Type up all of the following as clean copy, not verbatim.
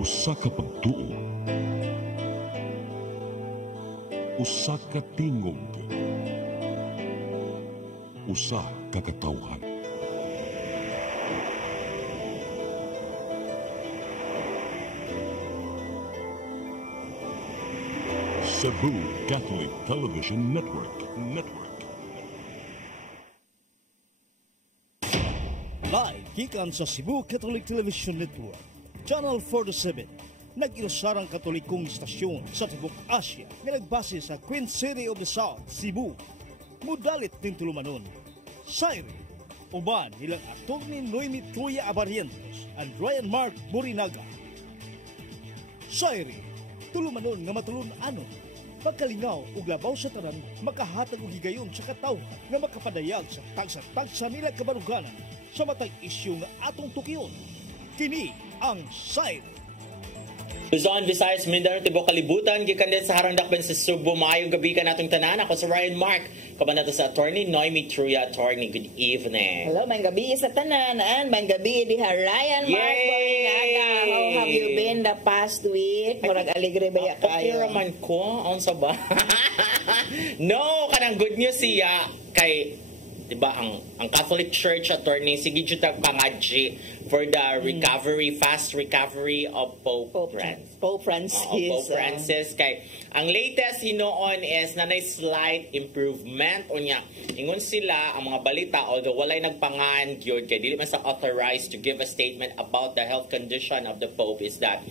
Usa ka pagtuo, usa ka tingog, usa ka katawhan. Cebu Catholic Television Network. Live gikan sa Cebu Catholic Television Network, Channel 47, nag-ilusarang katolikong istasyon sa Tibok Asia nga nagbase sa Queen City of the South, Cebu. Mudalit din tulumanon, Sairi, uban nilang Atty. Noemi Tuya Abarientos and Ryan Mark Burinaga. Sairi, tulumanon nga matulun-anon, pagkalingaw ug labaw sa tanan, makahatag og higayon sa katawhan nga makapadayag sa tagsa-tagsa nila kabaruganan sa matay isyu nga atong tukiyon. Kini ang Sairi. Luzon, Visayas, Mindanao, Tibok Kalibutan, gikan din sa harang dakban sa Cebu. Maayong gabi ka natong tanan. Ako sa Ryan Mark, kaban nato sa Atty. Noemi Truya. Attorney, good evening. Hello, may gabi sa tanan. And may gabi diha Ryan Mark Burinaga. How have you been the past week? Murag aligre ba Okay kayo? raman ko. Aon sa ba? No, kanang good news siya kay diba ang Catholic Church, attorney, sige dito pangadji for the recovery, fast recovery of Pope Francis. Pope Francis. Pope Francis. Kay ang latest hinoon is nanay slight improvement. Unya, ingon sila ang mga balita, although walay nagpangan gyud kay dili man sa authorized to give a statement about the health condition of the Pope, is that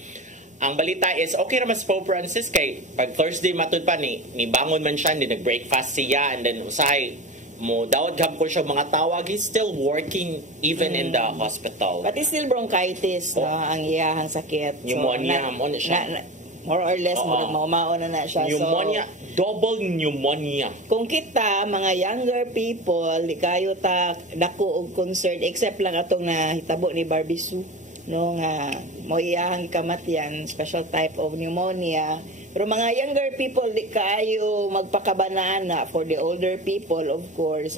ang balita is okay raman sa Pope Francis kay pag Thursday matud pa ni bangon man siya, nag-breakfast siya, and then usahay mo daw gab ko siya mga tawag, he's still working even in the hospital. But it's still bronchitis, no? Ang iyahang sakit. Pneumonia, mo na siya. More or less, maumaon na siya. Pneumonia, double pneumonia. Kung kita, mga younger people, di kayo ta dako og concern, except lang atong nahitabo ni Barbie Sue, no, nga mo iyahang kamatyan, special type of pneumonia. Pero mga younger people, di kayo magpakabanana. For the older people, of course,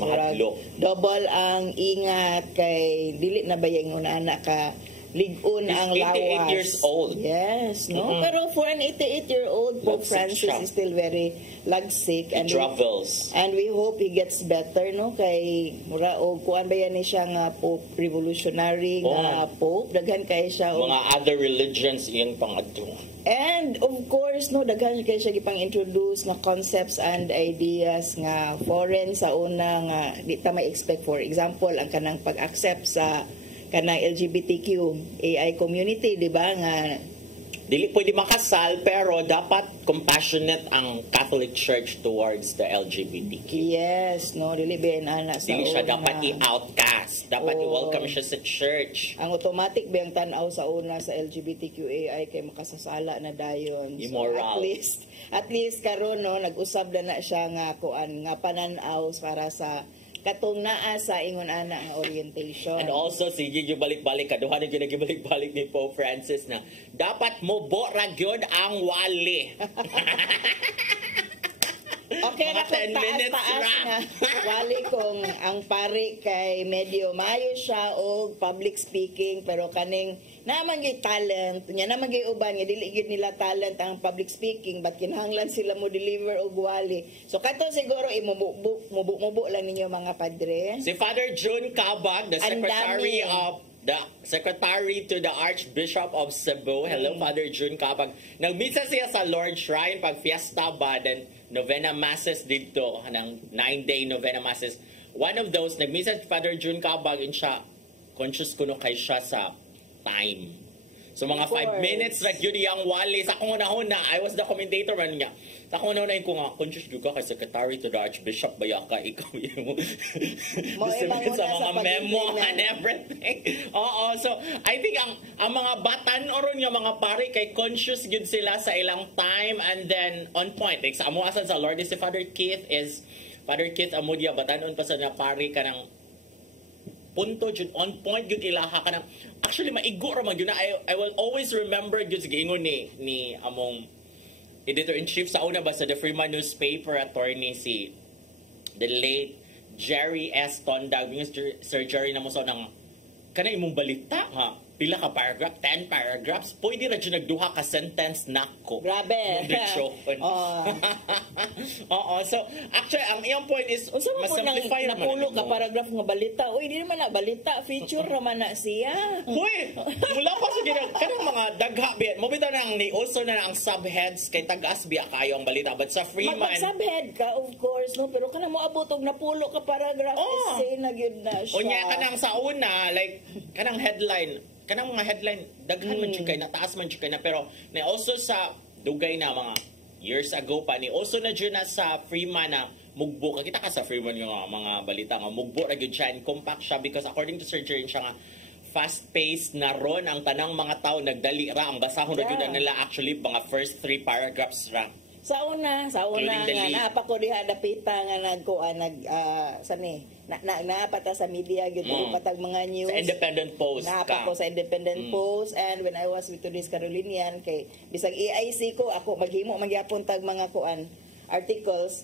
double ang ingat kay dili na ba yung unana ka ligon ang lawas. 88 years old. Yes, no? Pero for an 88-year-old, Pope Francis is still very lagsick. He travels. And we hope he gets better, no? Kay mura o kuan ba yan siya nga Pope, revolutionary nga Pope. Daghan kay siya. Mga other religions iyang pangadto. And of course, no, daghan kay siya gipang introduce na concepts and ideas nga foreign sa una nga di ta may expect. For example, ang kanang pag-accept sa kanang LGBTQ AI community, di ba, nga dili pwede makasal pero dapat compassionate ang Catholic Church towards the LGBTQ. Yes, no, dili ba ana sa dili siya dapat i-outcast, dapat i-welcome siya sa church. Ang automatic ba ang tan-aw sa una sa LGBTQ AI kay makasasala na dayon. Immoral. So at least karon, no, nag-usab na siya nga kuan nga pananaw para sa katong naa sa ingon ana nga orientation. And also sige yung balik-balik kaduha na gyud nagibalik-balik ni Pope Francis na dapat mo ra gyud ang wali. Okay na kung taas na wali kung ang pari kay medyo mayo siya o public speaking, pero kaning naman gyud talent nya, naman gyud uban nga dili gyud nila talent ang public speaking, but kinahanglan sila mo deliver og wali. So kato siguro mubo lang ninyo mga padre. Si Father June Cabag, the Secretary to the Archbishop of Cebu. Hello, Father June Cabag. Nagmisa siya sa Lord's Shrine pag fiesta ba, then novena masses dito, ng 9-day novena masses. One of those, nagmisa si Father June Cabag, and siya, conscious kuno kay siya sa time. So mga 5 minutes na yun yung wali. Sa akong una-una, I was the commentator man niya. Sa akong una-una ko nga, conscious yun ka kay Secretary to the Archbishop, baya ka, ikaw yung sa mga memo and everything. Oo, so I think ang mga batan oron nga mga pari kay conscious yun sila sa ilang time, and then on point. Like sa amuasan sa Lord si Father Keith Amudia, batanon pa sa na pari ka ng punto jud on point gyud ilaha kanang actually maigo ra man gyud na. I will always remember gyud sige ingon ni among editor-in-chief sa una ba sa The Freeman newspaper, attorney si the late Jerry S. Tondag, Sir Jerry na mo sa nang kanang imong balita ha pila ka paragraph, 10 paragraphs, pwede na dyan nagduha ka sentence nako. Grabe. Oh. Oo, so actually ang iyong point is Unsa man po nang masimplify naman napulo ang ka imo. paragraph nga balita. Uy, di naman na balita, feature naman na siya. Hoy, mula pa sa kanang mga dagha biya. Mo bitaw nang ni also na ang subheads kay tagas biya kayo ang balita, but sa Freeman Mag-subhead ka, of course, no? Pero kanang mo abot og napulo ka paragraph, Oh. essay na gyud na siya. unya kanang sa una like kanang headline, kanang mga headline daghan man jud kay na taas man jud kay na, pero na also sa dugay na mga years ago pa ni also na jud na sa Freeman na mugbo ka kita ka sa Freeman nga mga balita nga mugbo ra gyud siya and compact siya because according to Sir Jerin siya nga fast-paced na ron ang tanang mga tao nagdali ra ang basahon ra gyud nila actually mga first 3 paragraphs ra. Sa una Including the nga lead. naapa ko diha dapita nga sani naapata sa media gyud patag mga news. Sa Independent Post Naapa ka. ko sa Independent Post, and when I was with Today's Carolinian kay bisag EIC ko ako maghimo magyapon tag mga articles.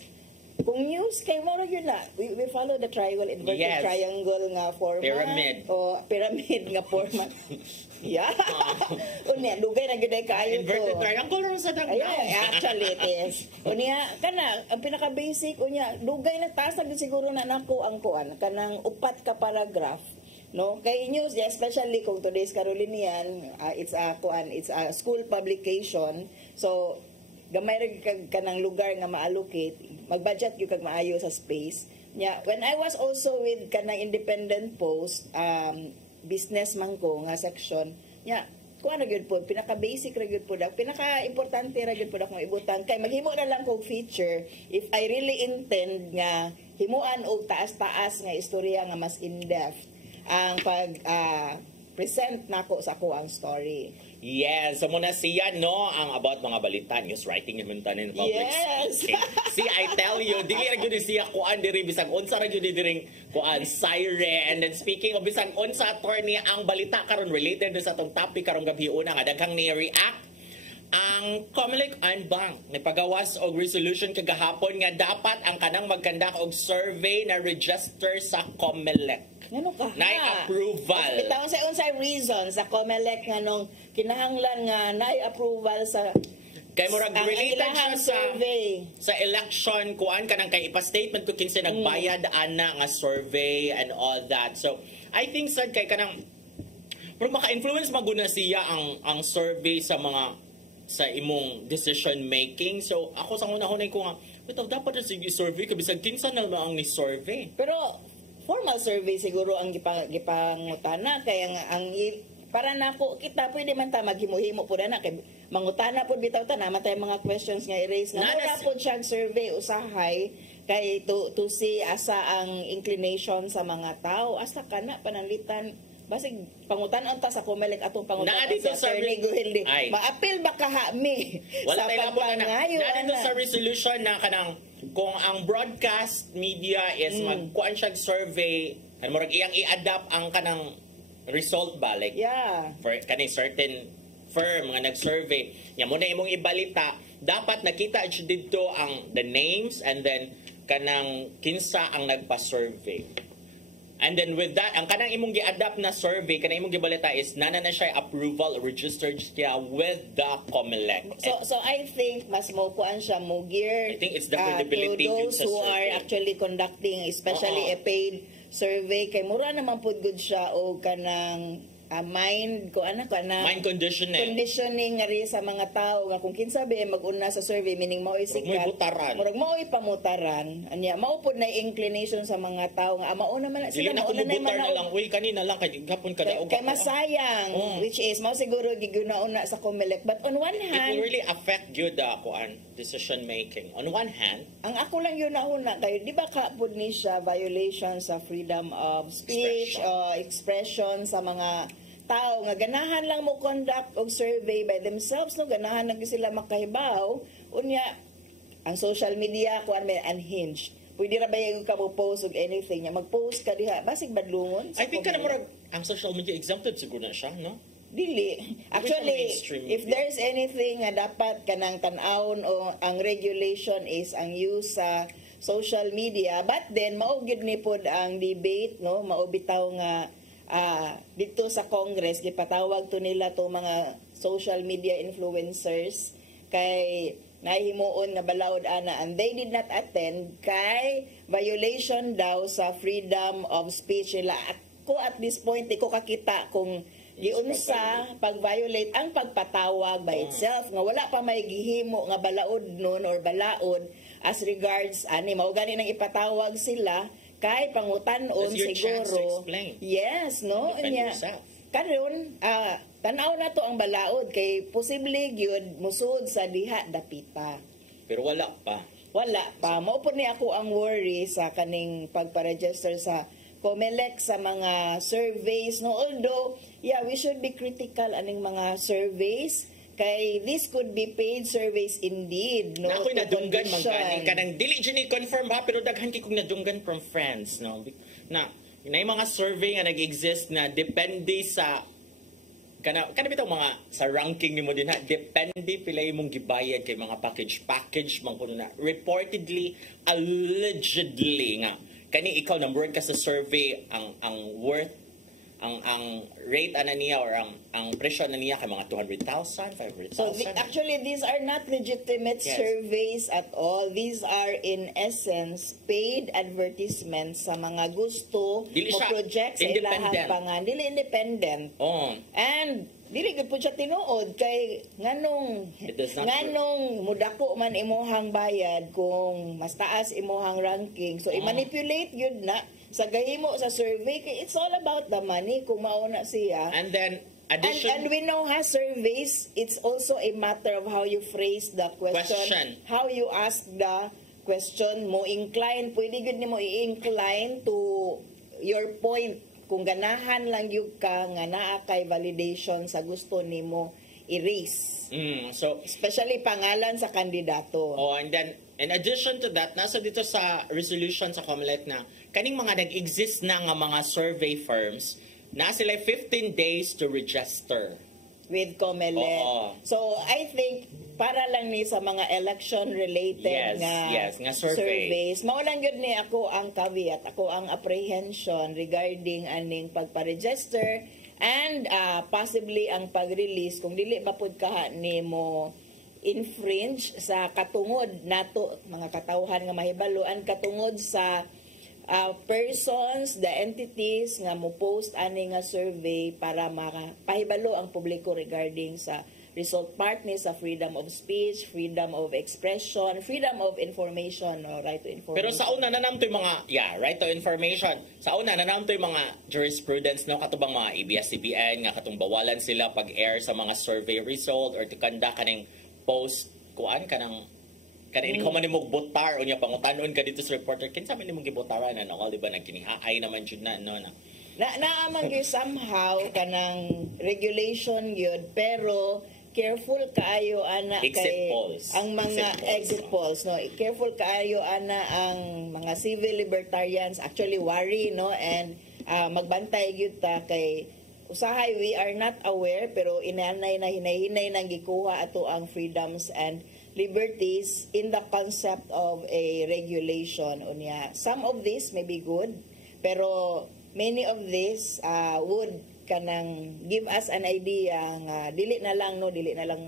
Kung news kay mo ra gyud na we follow the inverted Yes. triangle nga format Pyramid. o pyramid nga format. Yeah. Unya dugay na gyud ay kaayo Inverted to. triangle ron sa dagdaw. Ay, actually it is. Unya kana ang pinaka basic unya dugay na taas na gyud siguro na nako ang kuan kanang upat ka paragraph. No, kay news, yeah, especially kung Today's Carolinian, it's a school publication. So gamay ra kanang lugar nga ma-allocate, mag-budget gyud kag maayo sa space. Yeah, when I was also with kanang Independent Post, business man ko nga section, yeah, kuan ra gyud po, pinaka-basic ra gyud po, pinaka-importante ra gyud po akong ibutang kay maghimo na lang kog feature if I really intend nga himuan og taas-taas nga istorya nga mas in-depth ang pag present nako sa ako ang story. Yes, so muna siya no ang about mga balita, news writing naman tanin public Yes. speaking. See, I tell you, dili ra gyud siya kuan diri bisag unsa ra gyud diring kuan siren. And then speaking of bisag unsa attorney ang balita karon related sa atong topic karong gabi una nga daghang ni react ang Comelec and Bank nipagawas og resolution kagahapon nga dapat ang kanang magkandak og survey na register sa Comelec. Ngano ka? Nay-approval. Bitaw sa unsay reason sa Comelec nga nung kinahanglan nga nay-approval sa Kay murag ang related siya ilahang sa survey. sa election kuan kanang kay ipa-statement ko kinsa nagbayad ana nga survey and all that. So I think sad kay kanang pero maka-influence maguna siya ang survey sa mga sa imong decision making. So ako sa una-hunay ko nga bitaw dapat na sige survey kay bisag kinsa na lang ang ni survey. Pero formal survey siguro ang gipangutana kay para nako kita pwede man ta maghimo-himo pud na kay mangutana pud bitaw ta naman tay mga questions nga i-raise nga wala pud siyang survey usahay kay to see asa ang inclination sa mga tao asa kana pananglitan basig pangutan-on ta sa Comelec atong pangutan sa Attorney Guhildi ma-appeal ba ka mi wala sa tayo labo na pagpangayo dito sa resolution na kanang kung ang broadcast media is magkuan siya survey and murag iyang i-adapt ang kanang result ba like for kaning certain firm nga nag-survey nya mo na imong ibalita dapat nakita siya dito ang the names and then kanang kinsa ang nagpa-survey. And then with that, ang kanang imong gi-adapt na survey, kanang imong gibalita is nana na siya approval registered siya with the Comelec. So I think mas mo kuan siya mo gear I think it's the credibility to those sa who survey. are actually conducting especially a paid survey kay mura naman pud good siya o kanang mind Mind conditioning nga rin sa mga tao nga kung kinsa ba mag-una sa survey meaning mao'y sikat murag mao'y pamutaran anya mao pud na inclination sa mga tao nga mao naman sila na kumubutar na lang uy kanina lang kay gapon ka daog kay masayang which is mao siguro giguna-una sa Comelec but on one hand it will really affect you the kuan decision making. On one hand ang ako lang yun nauna kayo di ba kapod ni siya violation sa freedom of speech expression sa mga tao nga ganahan lang mo conduct og survey by themselves no ganahan lang sila makahibaw unya ang social media kuan may unhinged pwede ra ba yung ka mo post og anything nya mag-post ka diha basig badlungon I think kana murag ang social media exempted siguro na siya no dili actually if there's anything nga dapat kanang tan-awon o ang regulation is ang use sa social media but then mao gyud ni pod ang debate no mao bitaw nga dito sa Congress gipatawag to nila to mga social media influencers kay nahimuon nga balaod ana, and they did not attend kay violation daw sa freedom of speech nila. Ako at this point di ko kakita kung giunsa pag-violate ang pagpatawag by itself nga wala pa may gihimo nga balaod nun or balaod as regards ani mao gani nang ipatawag sila kay pangutan-on That's your chance to siguro. explain. Yes, no? Defend Nya, yourself. karon tanaw na to ang balaod kay posible gyud musud sa diha dapita. Pero wala pa. Wala pa. Mao po ni ako ang worry sa kaning pagpa-register sa COMELEC sa mga surveys. No, although, yeah, we should be critical aning mga surveys kay this could be paid surveys indeed. No, Na ako'y to nadunggan condition. manggaling ka ng dili dyan i-confirm ha, pero daghan kay kong nadunggan from friends, no? Na yung mga survey nga nag-exist na depende sa kana bitaw mga sa ranking nimo din ha, depende pila imong gibayad kay mga package man kuno na reportedly allegedly nga kani ikaw number one ka sa survey ang worth ang rate ana niya or ang presyo na niya kay mga 200,000, 500,000. So actually these are not legitimate Yes. surveys at all. These are in essence paid advertisements sa mga gusto Dili mo siya project sa ilahang independent. pangan. Dili independent. Oh. And dili gud po siya tinuod kay nganong It does not mudako man imuhang bayad kung mas taas imuhang ranking. So i-manipulate yun na sa gahimo sa survey kay it's all about the money kung mauna siya. And then And we know surveys, it's also a matter of how you phrase the question. How you ask the question mo incline, pwede gud nimo i-incline to your point kung ganahan lang yung ka nga naa kay validation sa gusto nimo i-raise. So Especially pangalan sa kandidato. oh, and then in addition to that, nasa dito sa resolution sa COMELEC na kaning mga nag-exist na nga mga survey firms na sila 15 days to register. With COMELEC. Oo. So, I think, para lang ni sa mga election-related nga survey. surveys, maulang yun ni ako ang caveat, ako ang apprehension regarding aning pagpa-register and possibly ang pag-release kung dili pa pud kaha ni mo infringe sa katungod nato mga katawhan nga mahibaluan katungod sa persons, the entities nga mo post ani nga survey para makapahibalo ang publiko regarding sa result part ni sa freedom of speech, freedom of expression, freedom of information, no, right to information. Pero sa una nanamtoy mga right to information. Sa una nanamtoy mga jurisprudence no katubang mga ABS-CBN nga katong bawalan sila pag-air sa mga survey result or tikanda kaning post kuan kanang ikaw man nimo botar unya pangutanon ka dito sa reporter kinsa man nimo gibotaran na all di ba nagkinihaay naman jud na no na naamang gyud somehow kanang regulation gyud pero careful kaayo ana Exit kay polls. ang mga exit polls no careful kaayo ana ang mga civil libertarians actually worry no and magbantay gyud ta kay usahay we are not aware pero inanay na hinay-hinay nang gikuha ato ang freedoms and liberties in the concept of a regulation unya. Some of this may be good pero many of this would kanang give us an idea nga dili na lang mo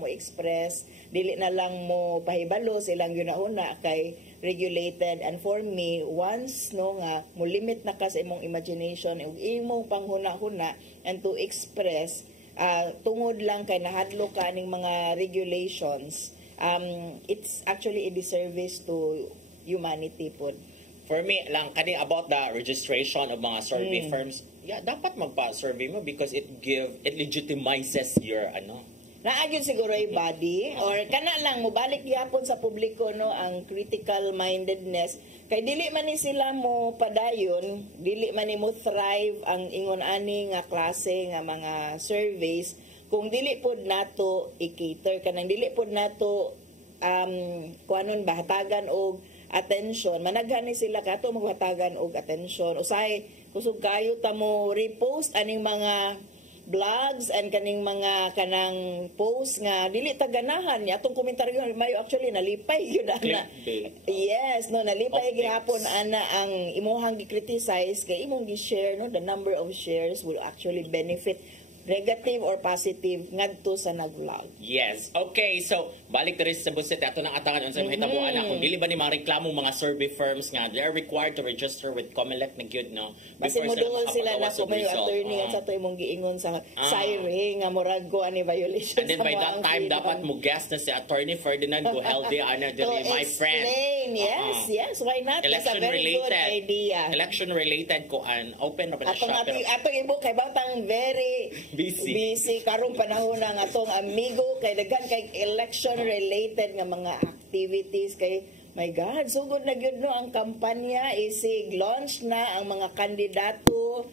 express, dili na lang mo pahibalo silang yunahuna kay regulated. And for me once no nga mo limit na ka sa imong imagination ug imong panghuna-huna and to express tungod lang kay nahadlo ka ning mga regulations, it's actually a disservice to humanity po. For me lang kani about the registration of mga survey firms, dapat magpa-survey mo because it legitimizes your Naagyon siguro ay body or kana lang mo balik gyapon sa publiko no ang critical mindedness kay dili man ni sila mo padayon, dili man ni mo thrive ang ingon ani nga klase nga mga surveys kung dili pod nato i-cater kanang dili pod nato kuanon bahatagan og attention. Managhan ni sila kato maghatagan og attention. Usahay kusog kayo ta mo repost aning mga blogs and kaning mga kanang posts nga dili ta ganahan niya atong komentaryo mayo actually nalipay yun ana. Yes, no nalipay gihapon ana ang imuhang gi-criticize kay imong gi-share no the number of shares will actually benefit negative or positive ngadto sa nag-vlog. Yes. Okay, so balik ta rin sa Busit ato nang atangan unsa mahitabuan na kung dili ba ni mga reklamo mga survey firms nga they are required to register with COMELEC na gyud no. Basta modungol sila na kung may attorney sa to imong giingon sa siring nga murag ko ani violation. And then by that time dapat mo guest na si Attorney Ferdinand Gohelde ana diri my friend. Yes, why not? That's a very good idea. Election related ko an open na shop. Atong ibo kay batang very busy karong panahon ng atong amigo kay daghan kay election related nga mga activities kay my God sugod na gyud no ang kampanya isig launch na ang mga kandidato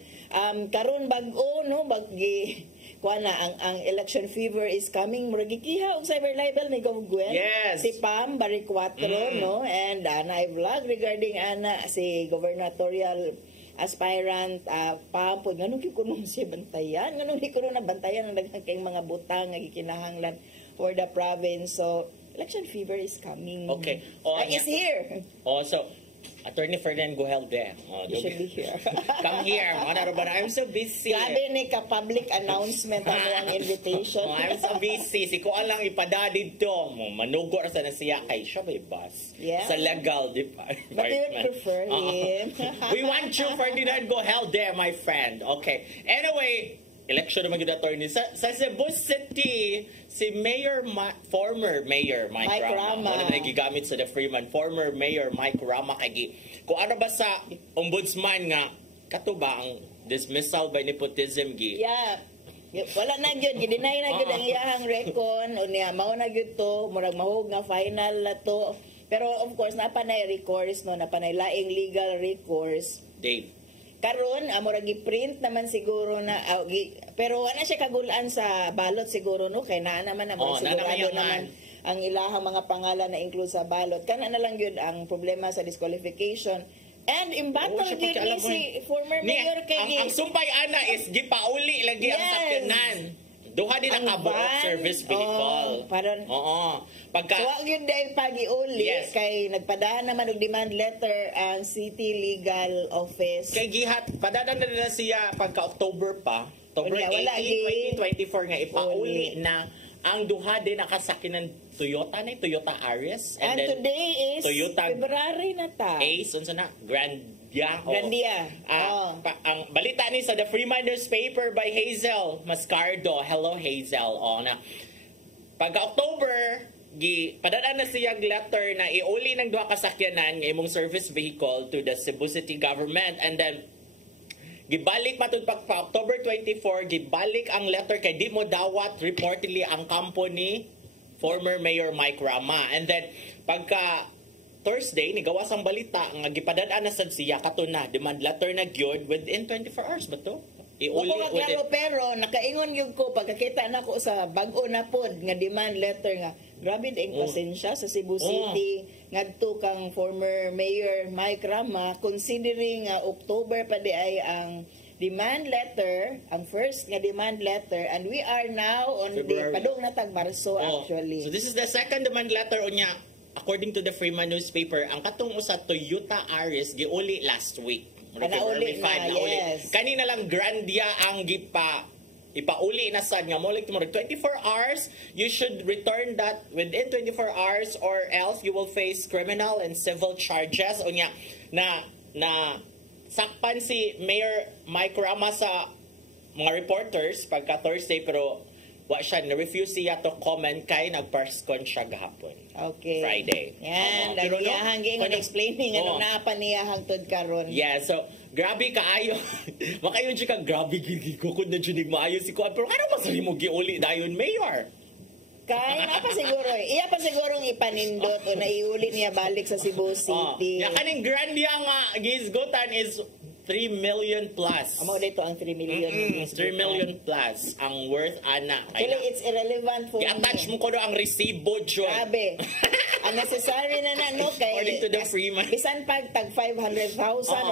karon bag-o no bagi kuana ang election fever is coming muragikiha og cyber libel ni Gov Gwen si Pam Bari 4 no and na vlog regarding ana si gubernatorial aspirant Pam po nganong gikunong siya bantayan nganong di kuno na bantayan ang daghang kay mga butang nga gikinahanglan for the province so election fever is coming is here so Attorney Ferdinand Gohelde you should be here come here I'm so busy grabe ni ka public announcement ang invitation I'm so busy si ko lang ipada dito manugo ra sa siya kay siya may bus sa legal department but you would prefer him we want you Ferdinand Gohelde my friend okay anyway election naman yung attorney sa Cebu City si former mayor Mike Rama wala na gigamit sa the Freeman former mayor Mike Rama kay kung ano ba sa ombudsman nga kato ba ang dismissal by nepotism wala na gyud gidinay na gyud ang iyahang recon unya mao na gyud to murag mahug nga final na to pero of course napanay recourse no napanay laing legal recourse Dave karon murag gi-print naman siguro na pero ana siya kagulan sa balot siguro no kay naa naman sigurado naman ang ilahang mga pangalan na include sa balot kana na lang gyud ang problema sa disqualification and imbattle gyud ni si former mayor kay ang sumpay ana is gipauli lagi ang sakyanan duha din ang kabuok service vehicle. Pagka so yun dahil pag-iuli kay nagpadaan naman og demand letter ang City Legal Office. Kay gihat padaan na siya pagka October 18, 2024 nga ipauli na ang duha din nakasakinan Toyota Aris and then today is Toyota February na ta. Ace unsa na Grandia. Ang balita ni sa The Freeman newspaper by Hazel Mascardo. Hello Hazel. Na pagka October padadaan na siyang letter na iuli ng duha ka sakyanan nga imong service vehicle to the Cebu City government and then gibalik matud pa October 24 gibalik ang letter kay di mo dawat reportedly ang kampo ni former mayor Mike Rama and then pagka Thursday ni gawas ang balita nga gipadad-an na sad siya katuna demand letter na gyud within 24 hours ba to iuli pero nakaingon gyud ko pagkakita nako sa bag-o na pod nga demand letter nga grabe ding pasensya sa Cebu City ngadto kang former mayor Mike Rama considering October pa di ay ang demand letter ang first nga demand letter and we are now on February. The padung na tag Marso actually so this is the second demand letter unya according to the Freeman newspaper ang katong usa Toyota Aris giuli last week February 5 na yes. Kanina lang Grandia ang ipauli na sad nga mo like tomorrow 24 hours you should return that within 24 hours or else you will face criminal and civil charges unya na sakpan si Mayor Mike Rama sa mga reporters pagka Thursday pero wa siya na-refuse siya to comment kay nag-press-con siya gahapon. Okay. Friday. Yan. Nagiyahang gingon explaining ano na pa niya hangtod karon. Yeah, so grabe kaayo. Makayon siya ka grabe gigikukod na junig maayo si Kuan pero ano masali mo giuli dayon mayor? Kaya iya pa sigurong ipanindot o naiuli niya balik sa Cebu City. Kaning Grandia nga gisgotan is 3 million plus. Amo dito ang 3 million. 3 million plus ang worth ana. Actually, it's irrelevant for i-attach mo ko do ang resibo, John. Grabe. Ang necessary na no kay according to the Freeman. Bisan pag tag 500,000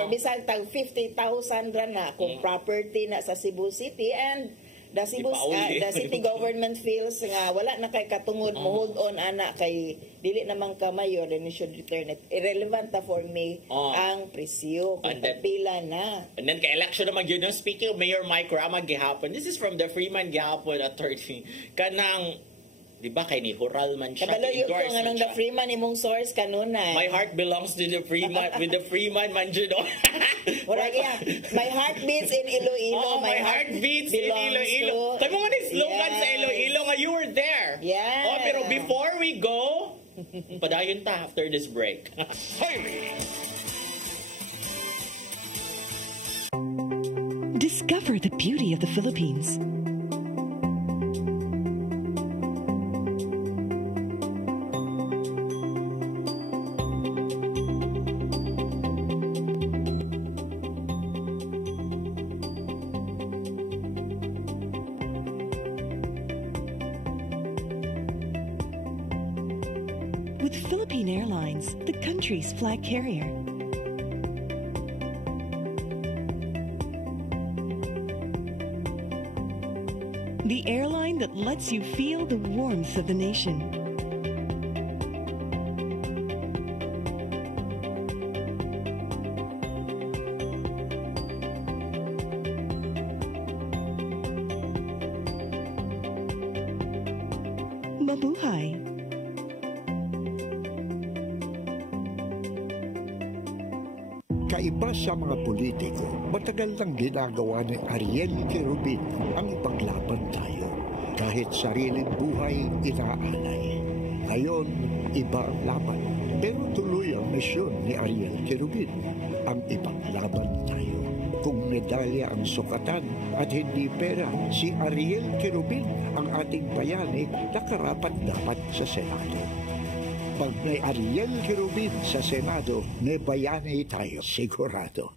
or bisan tag 50,000 ra na kung property na sa Cebu City and the city government feels nga wala na kay katungod mo hold on ana kay dili naman ka mayor, then you should return it. Irrelevant ta for me ang presyo kung pila na. And then kay election naman yun. Speaking of Mayor Mike Rama gihapon, this is from the Freeman gihapon attorney kanang di ba kay ni Hural man siya kabalo ko nga nung the Freeman imong source kanunay. My heart belongs to the Freeman with the Freeman man jud. My heart beats in Iloilo. My heart beats in Iloilo. Kay mo nga ni slogan sa Iloilo nga you were there. Yeah. Pero before we go, padayon ta after this break. Discover the beauty of the Philippines. With Philippine Airlines, the country's flag carrier. The airline that lets you feel the warmth of the nation. Mabuhay! Kaiba sa mga politiko, matagal nang ginagawa ni Ariel Querubin ang ipaglaban tayo. Kahit sariling buhay inaalay. Ngayon, iba ang laban. Pero tuloy ang misyon ni Ariel Querubin, ang ipaglaban tayo. Kung medalya ang sukatan at hindi pera, si Ariel Querubin ang ating bayani na karapat-dapat sa Senado. Pag may Ariel Querubin sa Senado, may bayani tayo sigurado.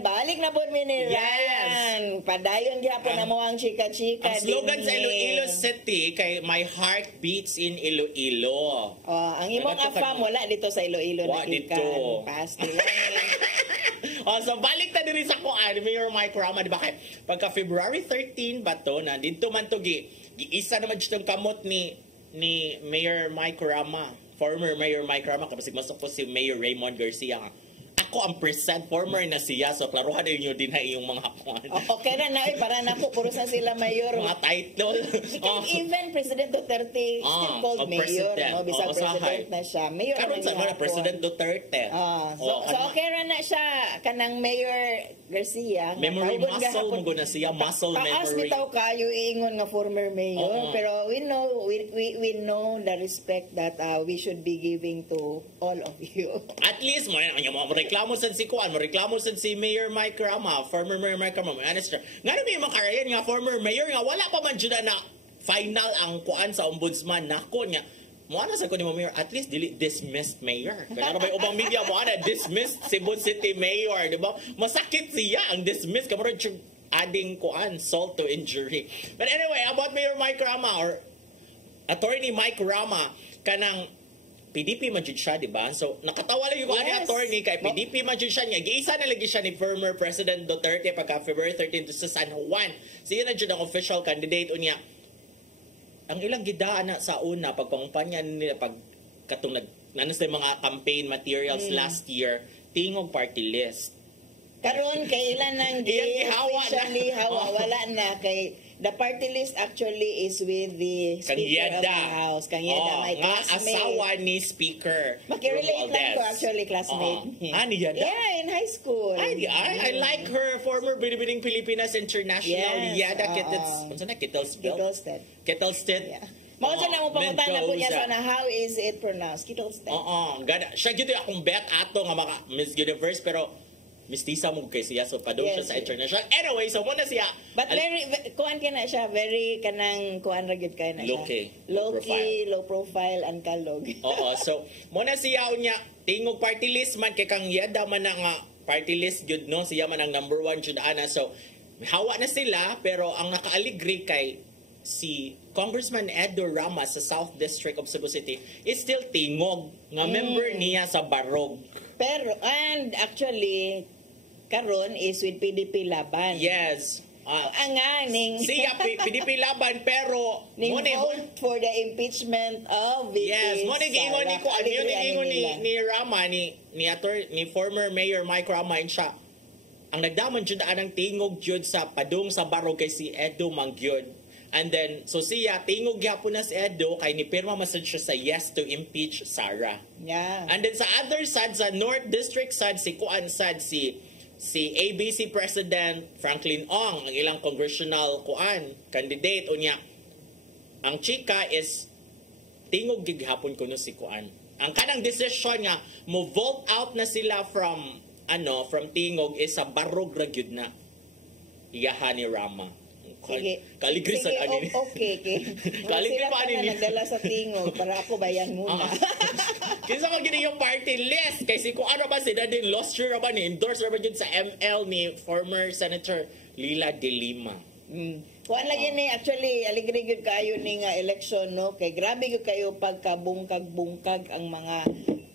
Balik na po ni Ryan. Padayon gyapon na mo ang chika-chika. Ang slogan sa Iloilo City kay My Heart Beats in Iloilo. Ang imong afam wala dito sa Iloilo na dito. Pasti lang. So balik ta diri sa kuan Mayor Mike Rama, di ba kay pagka February 13 ba to na dito man to giisa naman jud kamot ni Mayor Mike Rama, former Mayor Mike Rama kapag masok po si Mayor Raymond Garcia. Ako ang present former na siya, so klaruhan ninyo din na iyong mga kuan. Okay na para na po puro sa sila mayor. Mga title. Even President Duterte still called mayor. Bisag president na siya. Mayor karon sa mga President Duterte. So okay ra na siya kanang Mayor Garcia. Memory muscle mo na siya, muscle memory. Taas bitaw kayo iingon nga former mayor, pero we know the respect that we should be giving to all of you. At least mo reklamo sad si Kuan, reklamo sad si Mayor Mike Rama, former Mayor Mike Rama, minister. Ngano may makarayan nga former mayor nga wala pa man jud na final ang Kuan sa ombudsman nako nya. Moana sa ko ni Mayor, at least dili dismissed mayor. Kaya ba ubang media moana dismissed Cebu City Mayor, di ba? Masakit siya ang dismiss kamuro adding Kuan salt to injury. But anyway, about Mayor Mike Rama or Attorney Mike Rama kanang PDP man jud siya, di ba? So, nakatawa lang yung ani attorney kay PDP man jud siya niya. Giisa na lagi siya ni former President Duterte pagka February 13 to sa San Juan. Siya na jud ang official candidate unya. Ang ilang gidaan na sa una pagpangumpanya nila pag katong nanas na mga campaign materials last year, tingog party list. Karon kay ilan nang officially wala na kay the party list actually is with the Speaker of the House. Kang Yeda, my classmate. Asawa ni Speaker. Makirelate lang ko actually, classmate. Ni Yeda? Yeah, in high school. I like her, former Binibining Pilipinas International. Yes, Yeda Kittlestead. Yeah. Mao sa na mo pangutana po niya sa na how is it pronounced? Kittlestead. Siya gito akong bet ato nga maka Miss Universe pero mistisa mo kay siya so padung siya sa international. Anyway, so muna siya. But very kuan ka na siya, very kanang kuan ra gyud kay na siya. Low profile and kalog. So muna siya unya tingog party list man kay kang Yeda man nga party list gyud no, siya man ang number 1 jud ana. So hawa na sila pero ang nakaaligri kay si Congressman Edo Rama sa South District of Cebu City is still tingog nga member niya sa Barog. Pero and actually karon is with PDP laban. Yes. Ang ning Siya PDP laban pero ning mo ni vote for the impeachment of VP yes, mo ni giingon ni ko ano Sara. ni giingon ni Rama ni former Mayor Mike Rama siya. Ang nagdaman jud anang tingog jud sa padung sa barog kay si Edo Mangyod. And then so siya tingog gyapon na si Edo kay ni pirma masad siya sa yes to impeach Sara. Yeah. And then sa other side sa North District side si kuan side si ABC President Franklin Ong ang ilang congressional kuan candidate unya. Ang chika is tingog gighapon kuno si kuan. Ang kanang decision nga mo vote out na sila from tingog is sa barog ra gyud na. Iyahan ni Rama. Sige. Kaligrisan Sige, ani. okay. Kaligri Sila pa pa ani. na nagdala sa tingog para ako bayan muna. Kinsa man gini yung party list kay si kuan ba si Dadin Lostro ba ni endorse ra ba gyud sa ML ni former Senator Lila De Lima. Kuan lagi ni actually aligre gyud kayo ni nga election no kay grabe gyud kayo pagkabungkag-bungkag ang mga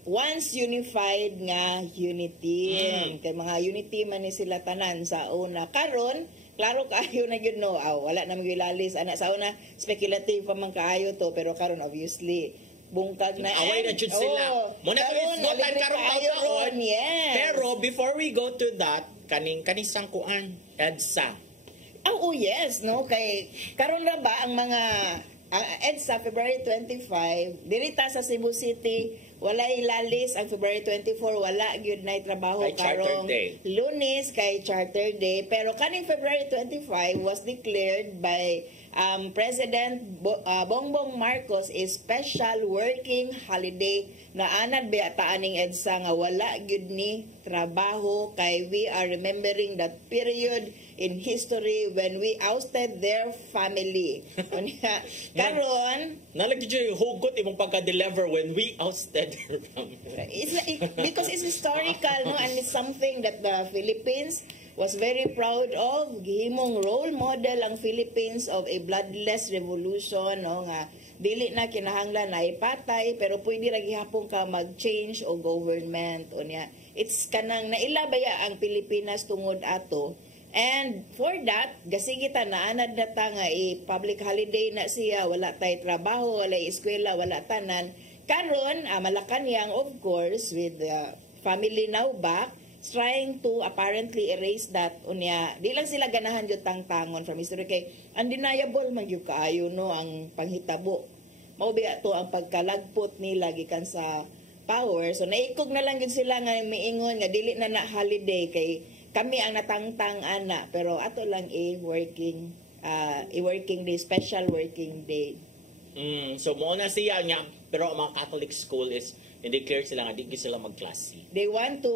once unified nga unity. Kay mga unity man ni sila tanan sa una. Karon klaro kaayo na gyud no. Wala na magilalis ana sa una speculative pa man kaayo to pero karon obviously bungkag na Away na jud sila. Muna isgotan karon taon. Yes. Pero before we go to that, kanisang kuan EDSA. Oh yes, no kay karon ra ba ang mga EDSA February 25 dirita sa Cebu City wala ilalis ang February 24 wala gyud nay trabaho Kay Charter karong Day. Lunes kay Charter Day pero kaning February 25 was declared by President Bongbong Marcos is special working holiday na anad beata aning EDSA nga wala gyud ni trabaho kay we are remembering that period in history when we ousted their family. Karon Nalagi jud hugot imong pagka-deliver when we ousted her family. because it's historical no and it's something that the Philippines was very proud of. Gihimong role model ang Philippines of a bloodless revolution no nga dili na kinahanglan na ipatay pero pwede ra gihapon ka mag-change o government unya. It's kanang nailabaya ang Pilipinas tungod ato. And for that, gasigita na anad na ta nga public holiday na siya, wala tay trabaho, wala eskwela, wala tanan. Karon, Malacanang of course with the family now back, trying to apparently erase that unya. Di lang sila ganahan jud tangtangon from history kay undeniable man gyud kaayo no ang panghitabo. Mao biya to ang pagkalagpot nila gikan sa power. So naikog na lang gyud sila nga miingon nga dili na holiday kay kami ang natangtang ana pero ato lang working day, special working day. So mo na siya niya pero ang mga Catholic school is declare sila nga di sila magklase. They want to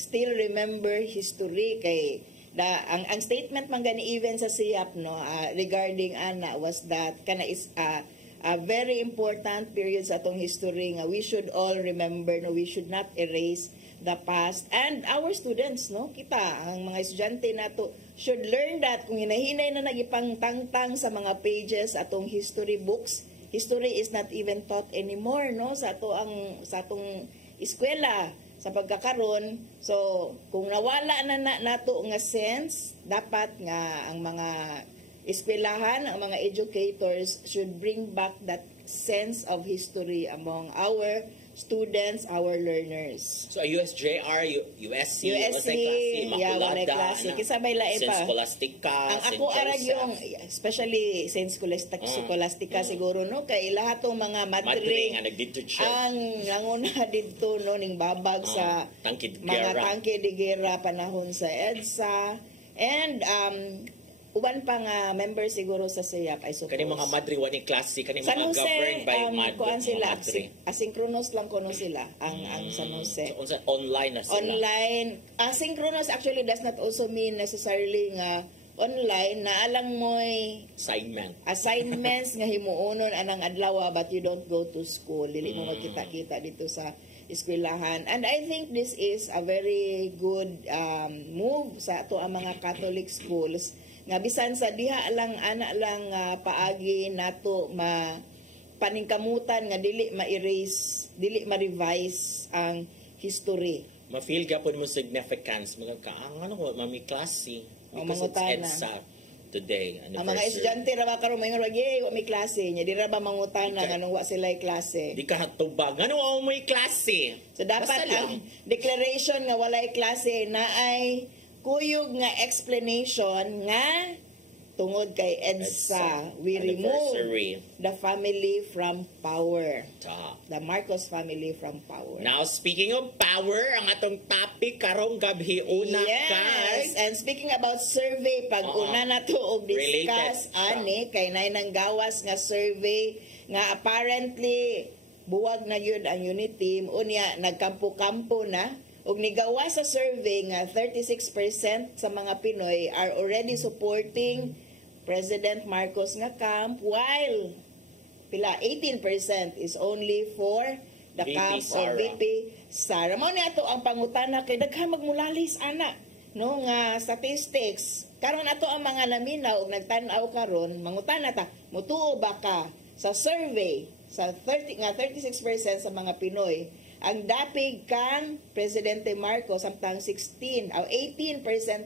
still remember history kay ang statement man gani even sa SIAP no regarding ana was that kana is a very important period sa atong history nga we should all remember no we should not erase the past and our students no kita ang mga estudyante nato should learn that kung hinahinay na nagipang tangtang sa mga pages atong history books history is not even taught anymore no sa atong eskwela sa pagkakaron so kung nawala na nato nga sense dapat nga ang mga eskwelahan ang mga educators should bring back that sense of history among our students, our learners. So USJR, USC, wala klase. Kisabay lae pa. Saint Scholastica, ang ako arag yung, especially Saint Scholastica siguro, no? Kay lahat ng mga madre nga nagdito siya. ang nanguna dito, no? Ning babag sa mga tangke de guerra panahon sa EDSA. And, uban pa nga member siguro sa SIAP, I suppose. Kani mga madre wani klase kani mga San Jose, governed by kuan sila, madre. asynchronous lang kuno sila ang San Jose. So, online na sila. Online, asynchronous actually does not also mean necessarily nga online na alang mo'y assignments nga himuonon anang adlaw but you don't go to school. Dili mo magkita-kita dito sa eskwelahan. And I think this is a very good move sa ato ang mga Catholic schools nga bisan sa diha lang ana lang paagi nato paningkamutan nga dili ma-erase, dili ma-revise ang history. ma-feel gyapon mo significance mga ka ano ko mami klase O, because it's mangutana. EDSA today Ang mga anniversary. estudyante ra ba karon mga ragi wa may klase nya di ra ba mangutana Okay. nganong wa sila klase. Di ka hatubag ano ang may klase So dapat Basta lang. ang declaration nga walay klase na ay kuyog nga explanation nga tungod kay EDSA we remove Anniversary. the family from power. Ta. The Marcos family from power. Now, speaking of power, ang atong topic karong gabhi una Yes, kay and speaking about survey, pag Oo. una na to og discuss Related siya. ani kay nay nang gawas nga survey nga apparently buwag na yun ang unit team unya nagkampo-kampo na og nigawas sa survey nga 36% sa mga Pinoy are already supporting President Marcos nga camp while pila 18% is only for the VP camp Sara. of VP Sara. Mao ni ato ang pangutana kay daghan magmulalis ana no nga statistics. Karon ato ang mga laminaw og nagtan-aw karon mangutana ta mutuo ba ka sa survey sa 36% sa mga Pinoy ang dapig kang Presidente Marcos samtang 18%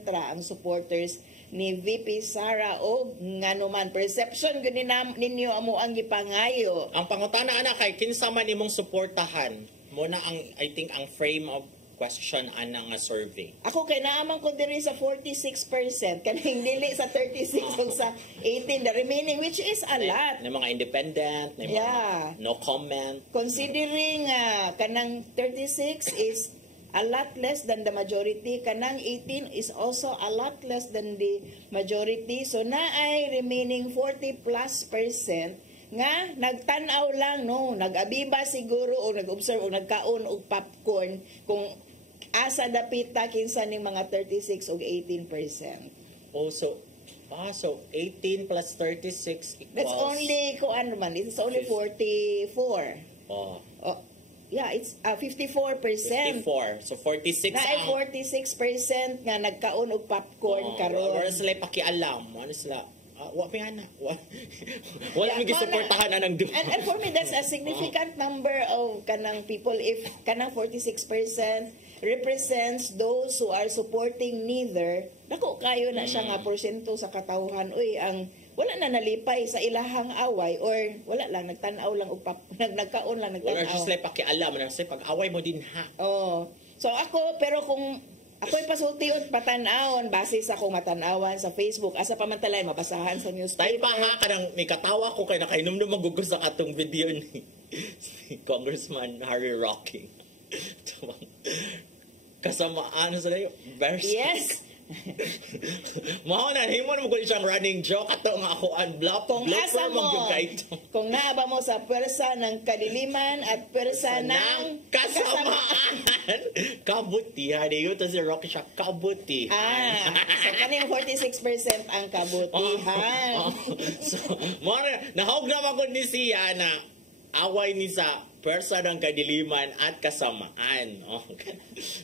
ra ang supporters ni VP Sara o nganuman perception gud ninyo amo ang gipangayo. ang pangutana ana kay kinsa man imong suportahan mo na ang I think ang frame of question ana nga survey. Ako kay naamang ko diri sa 46% kaning dili sa 36 ug sa 18 the remaining which is a lot. Na mga independent, na mga Yeah. no comment. Considering kanang 36 is a lot less than the majority, kanang 18 is also a lot less than the majority. So naay remaining 40 plus percent nga nagtan-aw lang no, nag-abiba siguro o nag-observe o nagkaon og popcorn kung asa dapita kinsa ning mga 36 o 18%. Oh, so 18 plus 36 equals... That's only kuan man, it's only 44. Oh, Oh, yeah, it's 54%. 54. So 46 Na ay ang... 46% nga nagkaon og popcorn karon. Wala sila pakialam. Ano sila... wa pa yan na. Wala Yeah, may gisuportahan na ng duha. And for me, that's a significant number of kanang people. If kanang 46% represents those who are supporting neither, dako kayo na siya nga porsyento sa katawhan. Uy, ang wala na nalipay sa ilahang away or wala lang, nagtanaw lang o nagkaon lang, Wala nagtanaw. sila pakialam. Ano sila pag-away mo din ha. Oh. So ako, pero kung ako'y pasulti o patanawon, base sa akong matanawan sa Facebook, asa pamantalay, mabasahan sa Tayo newspaper. pa ha, kanang may katawa ko kay nakainom magugos sa katong video ni Congressman Harry Roque. Kasamaan sa dayo. Yes. Mao na himo mo ko siyang running joke ato nga ako ang Kung asa mo, kayto. kung naaba mo sa pwersa ng kadiliman at pwersa ng kasamaan. Kabutihan. Yun to si Rocky siya. Kabutihan. So kaning 46% ang kabutihan. So, nahog naman ko ni siya na away ni sa pwersa ng kadiliman at kasamaan.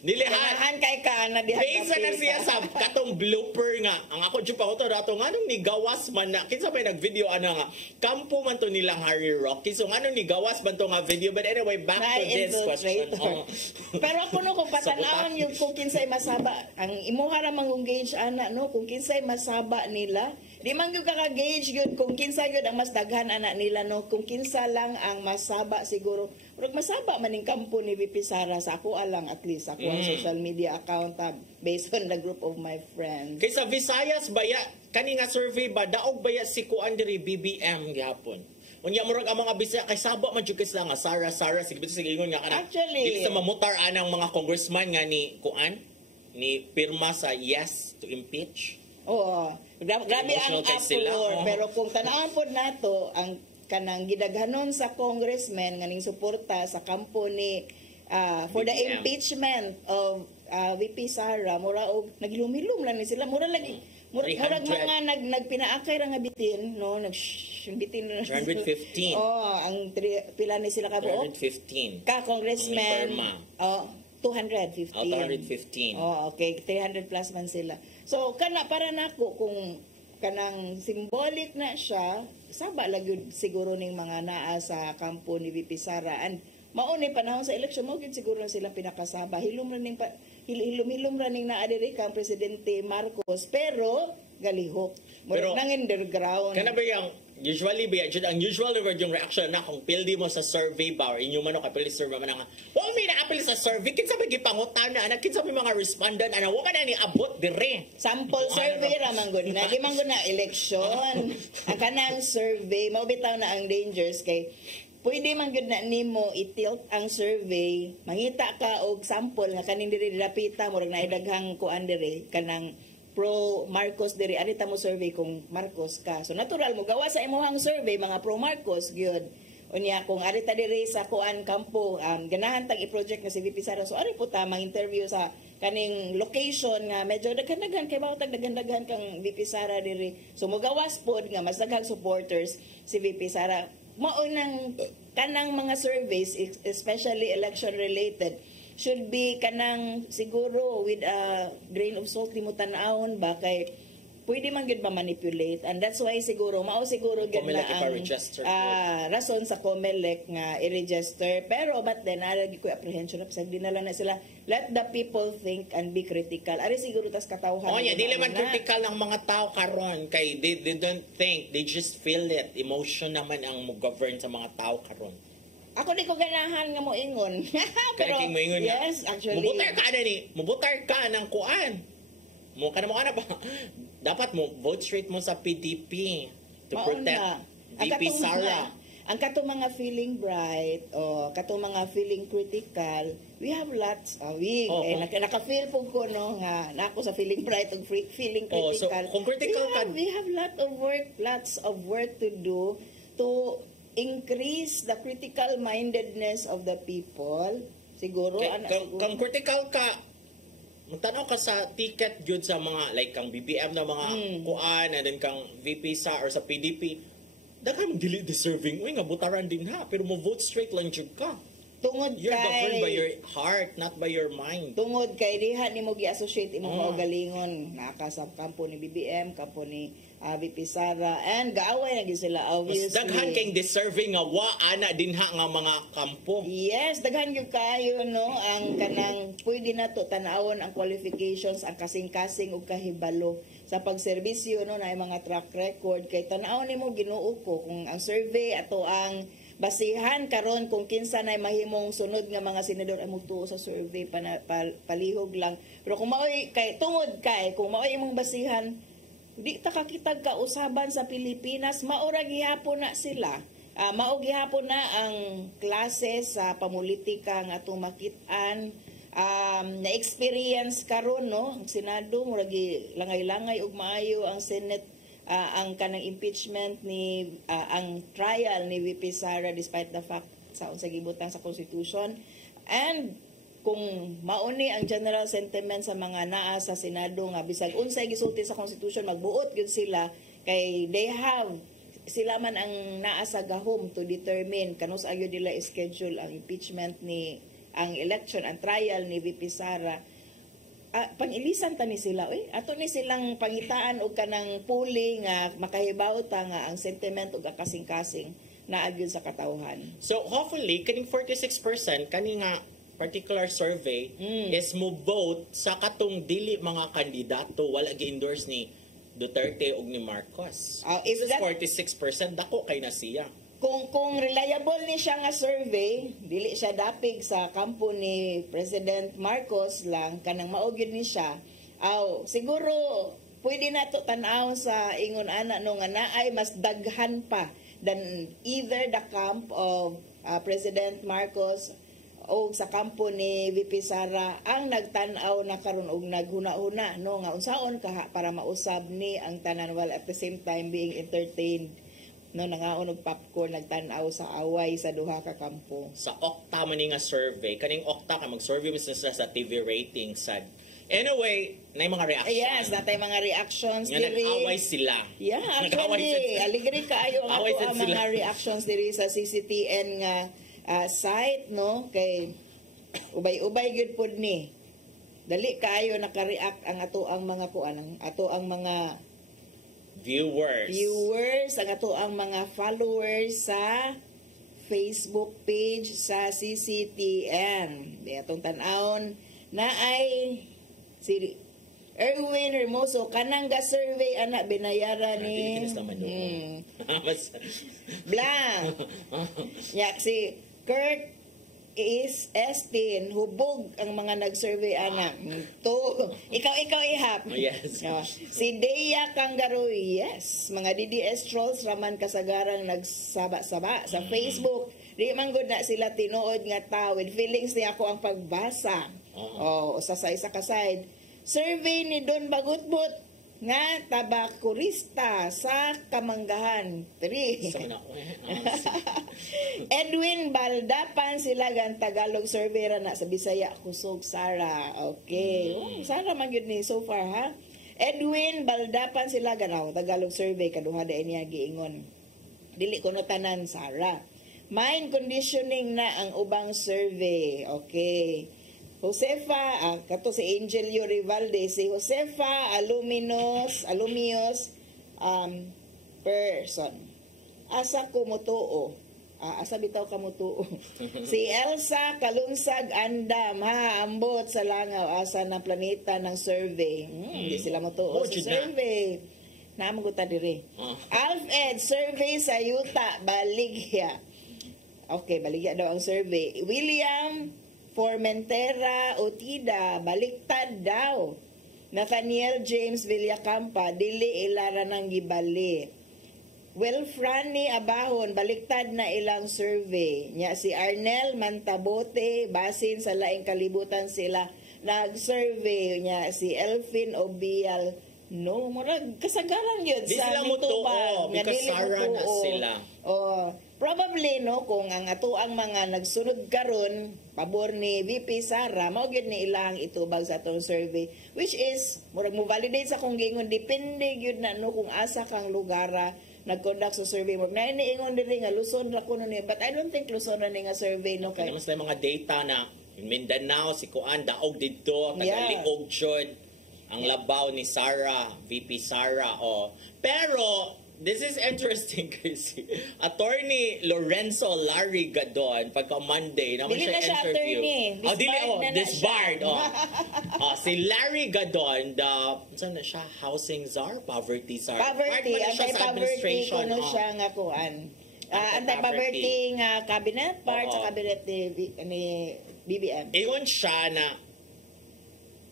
Nilihan. Kanahan kay ka na diha. Based na siya sa katong blooper nga. Ang ako dyan pa ko to dato, nga nung nigawas man na, kinsa may nag-video ano nga, kampo man to nilang Harry Rocky. So nga nung nigawas man to nga video. But anyway, back to this question. Pero ako no, kung patanawon yung kung kinsay masaba, ang imuha ra mang gauge ana no, kung kinsay masaba nila, di man gyud kaka-gauge gyud kung kinsa gyud ang mas daghan ana nila no, kung kinsa lang ang masaba siguro. Pero masaba man ning kampo ni VP Sara sa ako alang at least ako ang social media account based on the group of my friends. Kaysa Visayas baya, kani nga survey ba, daog baya si Kuan diri BBM gihapon. Unya murag ang mga Bisaya kay saba man jud nga Sara sige ingon nga kana. Actually, dili sa mamutar anang mga congressman nga ni Kuan ni pirma sa yes to impeach. Oo. Grabe ang Emotional kay sila, uproar. oo. Pero kung tanawon pod nato ang kanang gidaghanon sa congressman nga ning suporta sa kampo ni for the BBM. impeachment of VP Sara, mura og naglumilum lang ni sila. Mura lagi. Murag 300. mga nagpinaakay ra nga bitin, no? Bitin 315. Oh, ang pila ni sila kabuok. 315. Ka congressman. Ang ni Perma. Oh, 215. 215. Oh, okay. 300 plus man sila. So, kana para nako kung kanang symbolic na siya, saba lang yun siguro ning mga naa sa kampo ni VP Sara. And mao ni panahon sa eleksyon mo gid siguro silang pinakasaba. Hilom ra ning naa diri kang presidente Marcos pero galihok. Pero, Murag nang underground. Kana ba yung, usually ba, ang usual yung reaction na kung pildi mo sa survey ba, or inyo man o kapili survey man nga, well, may naapil sa survey, kinsa may gipangutan na, kinsa may mga respondent, wala ka na niabot dire. Sample survey ra man gud na, di man gud na eleksyon. Ang kanang survey, mao bitaw na ang dangers kay pwede man gud na nimo i-tilt ang survey, mangita ka og sample nga kaning diri dapita murag naay daghang kuan diri kanang pro Marcos diri anita mo survey kung Marcos ka. So natural mo gawa sa imong survey mga pro Marcos gyud. Unya kung arita diri sa kuan kampo ganahan tag i-project na si VP Sara. So ari po ta interview sa kaning location nga medyo daghan-daghan kay bawat daghan-daghan kang VP Sara diri. So mogawas pod nga mas daghang supporters si VP Sara. Mao nang kanang mga surveys especially election related should be kanang siguro with a grain of salt di mo tan-awon ba kay pwede man gid ba manipulate and that's why siguro mao siguro gid na ang rason sa COMELEC nga i-register pero but then aragi ko apprehension up sa dinala na sila let the people think and be critical ari siguro tas katawhan dili man critical ng mga tao karon kay they don't think they just feel it emotion naman ang mo-govern sa mga tao karon. Ako di ko ganahan nga mo ingon. Pero mo ingon yes, actually. Mubutar ka ng kuan. Mo ka na ba? Dapat mo vote straight mo sa PDP to protect VP Sara. Ang katong mga feeling bright o katong mga feeling critical, we have lots naka-feel po ko no nga nako sa feeling bright ug feeling critical. So kung critical we have lots of work to do to increase the critical mindedness of the people. Siguro kung critical ka magtanaw ka sa ticket gyud sa mga like kang BBM na mga kuan and then kang VP sa or sa PDP daghan dili deserving nga butaran din ha pero mo vote straight lang jud ka. You're governed by your heart, not by your mind. Tungod kay diha nimo gi-associate imong kaugalingon naka sa kampo ni BBM, kampo ni VP Sara and gaaway na gid sila obviously. Daghan kay deserving nga wa ana dinha nga mga kampo. Yes, daghan gyud kayo no ang kanang pwede nato tan-awon ang qualifications ang kasing-kasing ug kahibalo sa pagserbisyo no na mga track record kay tan-awon nimo Ginoo ko kung ang survey ato ang basihan karon kung kinsa nay mahimong sunod nga mga senador ay mutuo sa survey palihog lang pero kung maoy kay tungod kay kung maoy imong basihan di ta kakitag kausaban sa Pilipinas maura gihapon na sila mao gihapon na ang klase sa pamulitika nga atong makit-an na experience karon no ang Senado mura gi langay-langay ug maayo ang Senate ang kanang impeachment ni ang trial ni VP Sara despite the fact sa unsay gibutang sa Constitution and kung mauni ang general sentiment sa mga naa sa Senado nga bisag unsay gisulti sa Constitution magbuot gyud sila kay they have sila man ang naa sa gahom to determine kanus ayo nila schedule ang impeachment ni ang election ang trial ni VP Sara. Pangilisan ta ni sila ato ni silang pangitaan og kanang puli nga makahibaw ta nga ang sentiment ug kasing-kasing naa gyud sa katawhan. So hopefully kaning 46% kani nga particular survey is mo vote sa katong dili mga kandidato wala gi-endorse ni Duterte ug ni Marcos. If that 46% dako kay na siya. Kung reliable ni siya nga survey, dili siya dapig sa kampo ni President Marcos lang, kanang maugid ni siya, siguro pwede na to tan-aw sa ingon ana no nga naay mas daghan pa than either the camp of President Marcos o sa kampo ni VP Sara ang nagtan-aw na karon og naghuna-huna no nga unsaon ka para mausab ni ang tanan while at the same time being entertained no nangaon og popcorn nagtan-aw sa away sa duha ka kampo. Sa Okta man nga survey kaning Okta ka mag-survey mismo sa TV rating sad. Anyway, nay mga reactions. Yes, natay mga reactions diri. Nag-away sila. Yeah, actually, aligri kaayo nga po ang mga reactions diri sa CCTN nga site no kay ubay-ubay gyud pud ni. Dali kaayo naka-react ang ato ang mga kuan ato ang mga viewers ang ato ang mga followers sa Facebook page sa CCTN. Di atong tan-awon na ay si Erwin Hermoso kanang ga-survey anak binayaran ni Blanc. Yak si Kurt is Estin, hubog ang mga nag-survey anak. To, ikaw ihap. Yes. No. Si Deya Kangaroy, yes. Mga DDS trolls raman kasagarang nagsaba-saba sa Facebook. Di man gud na sila tinuod nga tao with feelings niya ako ang pagbasa. Usa sa isa ka side. Survey ni Don Bagutbot nga tabakurista sa Kamanggahan. 3. Edwin Baldapan sila gan Tagalog survey ra na sa Bisaya kusog Sara. Okay. Sara man gyud ni so far ha. Edwin Baldapan sila gan Tagalog survey kaduha da niya giingon. Dili ko no tanan Sara. Mind conditioning na ang ubang survey. Okay. Josefa, kato si Angel Rivalde, si Josefa Alumios, person. Asa ko mutuo. Asa bitaw ka mutuo. Si Elsa Kalunsag Andam, ambot sa langaw, asa ng planeta ng survey. Hindi sila mutuo sa survey. Namaguta diri. Alf Ed, survey sa Yuta, Baligya. Okay, Baligya daw ang survey. William Formentera Otida, baliktad daw. Nathaniel James Villacampa, dili ilara ng gibali. Franny Abahon, baliktad na ilang survey. Nya si Arnel Mantabote, basin sa laing kalibutan sila nag-survey. Nya si Elfin Obial, no, murag kasagaran yun di sa sila mutuo, because Sarah na sila. Probably no kung ang ato ang mga nagsunod karon pabor ni VP Sara mao gyud ni ilang itubag sa atong survey, which is murag mo validate sa kung gingon depende gyud na no kung asa kang lugara nag-conduct sa survey mo na iniingon diri nga Luzon ra kuno ni, but I don't think Luzon na ni nga survey no kay mas mga data na in Mindanao si Kuan daog didto tagaliog jud ang labaw ni Sara, VP Sara pero this is interesting kasi Attorney Lorenzo Larry Gadon pagka Monday naman dili siya interview. Disbarred. Si Larry Gadon, saan na siya? Housing czar? Poverty czar? Poverty. Anti-poverty kuno siya nga kuan. Anti-poverty nga cabinet, part sa cabinet ni BBM. Iyon siya na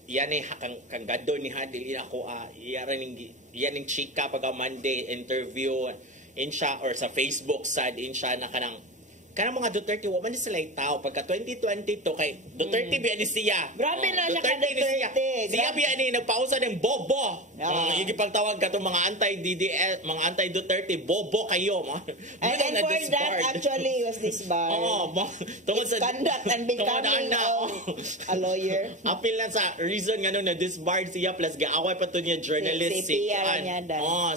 yan ay kang Gadon ni Hadil ako yan yung chika pagka Monday interview in siya or sa Facebook sad in siya na kanang mga Duterte wa man sila tao pagka 2022 kay Duterte biya ni siya. Grabe na siya ka Duterte. Siya biya ni nagpausa ng bobo. Yung ipagtawag ka mga anti-DDS, mga anti-Duterte bobo kayo. And for that actually was disbarred. Tungkol sa conduct and becoming a lawyer. Apil na sa reason nga na disbarred siya plus gaaway pa to niya journalist si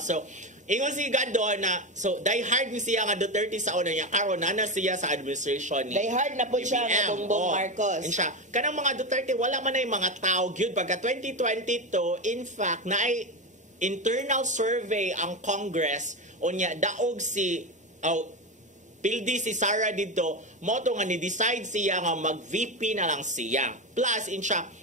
so ingon si Gadon na so die hard ni siya nga Duterte sa una niya karon na siya sa administration ni die hard na po siya nga Bongbong Marcos. Kanang mga Duterte wala man ay mga tao gyud pagka 2022 in fact na ay internal survey ang Congress unya daog si pildi si Sara dito mo to nga ni decide siya nga mag VP na lang siya plus in siya